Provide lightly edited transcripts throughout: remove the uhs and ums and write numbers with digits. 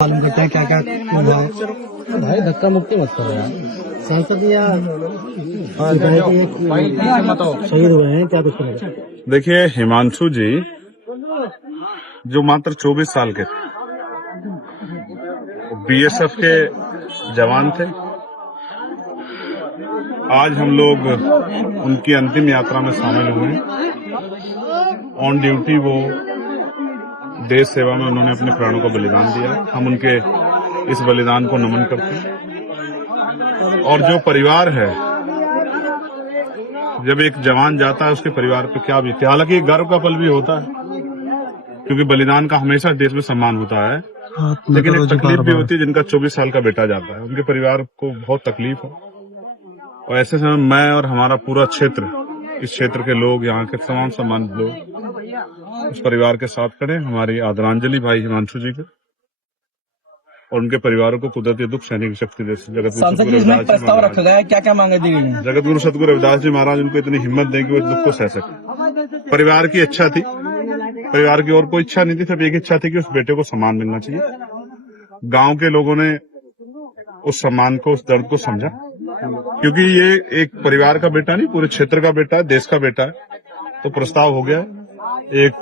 मालूम करते हैं क्या क्या हुआ है। भाई धक्का मुक्ति मत करो यार। सांसद या शहीद हुए हैं क्या कुछ नहीं? देखिए, हिमांशु जी जो मात्र 24 साल के थे, बीएसएफ के जवान थे। आज हम लोग उनकी अंतिम यात्रा में शामिल हुए। ऑन ड्यूटी वो देश सेवा में उन्होंने अपने प्राणों का बलिदान दिया। हम उनके इस बलिदान को नमन करते हैं। और जो परिवार है, जब एक जवान जाता है उसके परिवार पे क्या बीतती है। हालांकि गर्व का पल भी होता है, क्योंकि बलिदान का हमेशा देश में सम्मान होता है, लेकिन एक तकलीफ भी होती है जिनका 24 साल का बेटा जाता है। उनके परिवार को बहुत तकलीफ है। और ऐसे समय मैं और हमारा पूरा क्षेत्र, इस क्षेत्र के लोग, यहाँ के तमाम सम्मानित लोग उस परिवार के साथ खड़े। हमारी आदरांजलि भाई हिमांशु जी को और उनके परिवारों को कुदरती दुख सहने की शक्ति दे। प्रस्ताव रखा गया है, क्या क्या मांगे दी गई? जगत गुरु सतगुरु रविदास जी महाराज उनको इतनी हिम्मत दें कि वो इस दुख को सह सके। परिवार की इच्छा थी, परिवार की और कोई इच्छा नहीं थी, सिर्फ एक इच्छा थी कि उस बेटे को सम्मान मिलना चाहिए। गांव के लोगों ने उस सम्मान को, उस दर्द को समझा, क्योंकि ये एक परिवार का बेटा नहीं, पूरे क्षेत्र का बेटा है, देश का बेटा है। तो प्रस्ताव हो गया। एक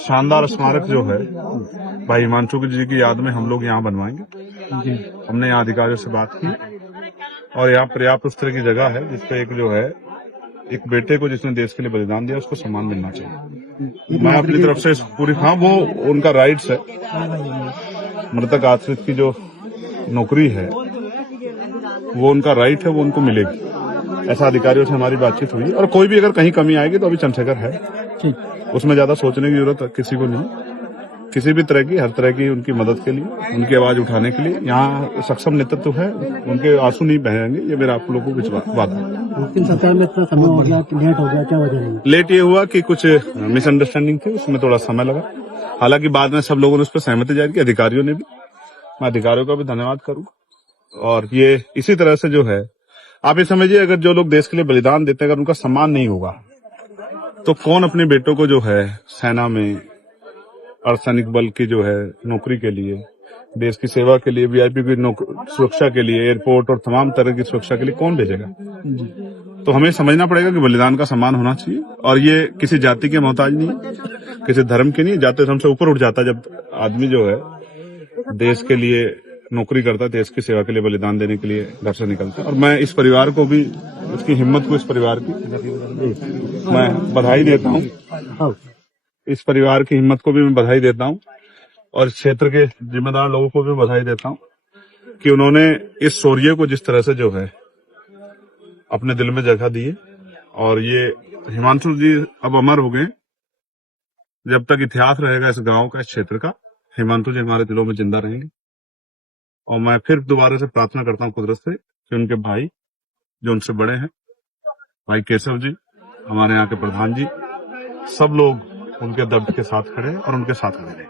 शानदार स्मारक जो है भाई हिमांशु जी की याद में हम लोग यहाँ बनवाएंगे। हमने यहाँ अधिकारियों से बात की और यहाँ पर्याप्त उस तरह की जगह है जिसपे एक जो है, एक बेटे को जिसने देश के लिए बलिदान दिया उसको सम्मान मिलना चाहिए। मैं अपनी तरफ से पूरी, हाँ वो उनका राइट्स है। मृतक आश्रित की जो नौकरी है वो उनका राइट है, वो उनको मिलेगी। ऐसा अधिकारियों से हमारी बातचीत हुई। और कोई भी अगर कहीं कमी आएगी तो अभी चंद्रशेखर है, उसमें ज्यादा सोचने की जरूरत किसी को नहीं। किसी भी तरह की, हर तरह की उनकी मदद के लिए, उनकी आवाज उठाने के लिए यहाँ सक्षम नेतृत्व है। उनके आंसू नहीं बहेंगे, ये मेरा आप लोगों को विश्वास बात है। सरकार में इतना समय हो गया, लेट हो गया, क्या वजह है? लेट ये हुआ कि कुछ मिसअंडरस्टैंडिंग थी, उसमें थोड़ा समय लगा। हालांकि बाद में सब लोगों ने उस पर सहमति जाहिर की, अधिकारियों ने भी। मैं अधिकारियों का भी धन्यवाद करूंगा। और ये इसी तरह से जो है, आप ये समझिए, अगर जो लोग देश के लिए बलिदान देते हैं, अगर उनका सम्मान नहीं होगा तो कौन अपने बेटों को जो है सेना में, अर्धसैनिक बल की जो है नौकरी के लिए, देश की सेवा के लिए, वीआईपी की सुरक्षा के लिए, एयरपोर्ट और तमाम तरह की सुरक्षा के लिए कौन भेजेगा? तो हमें समझना पड़ेगा कि बलिदान का सम्मान होना चाहिए। और ये किसी जाति के मोहताज नहीं है, किसी धर्म के नहीं। जाति धर्म से ऊपर उठ जाता है जब आदमी जो है देश के लिए नौकरी करता है, देश की सेवा के लिए बलिदान देने के लिए घर से निकलता है। और मैं इस परिवार को भी, उसकी हिम्मत को, इस परिवार की मैं बधाई देता हूँ। इस परिवार की हिम्मत को भी मैं बधाई देता हूँ और क्षेत्र के जिम्मेदार लोगों को भी बधाई देता हूँ कि उन्होंने इस शौर्य को जिस तरह से जो है अपने दिल में जगह दी है। और ये हिमांशु जी अब अमर हो गए। जब तक इतिहास रहेगा इस गांव का, इस क्षेत्र का, हिमांशु जी हमारे दिलों में जिंदा रहेंगे। और मैं फिर दोबारा से प्रार्थना करता हूँ कुदरत से कि उनके भाई जो उनसे बड़े हैं, भाई केशव जी, हमारे यहाँ के प्रधान जी, सब लोग उनके दर्द के साथ खड़े और उनके साथ खड़े।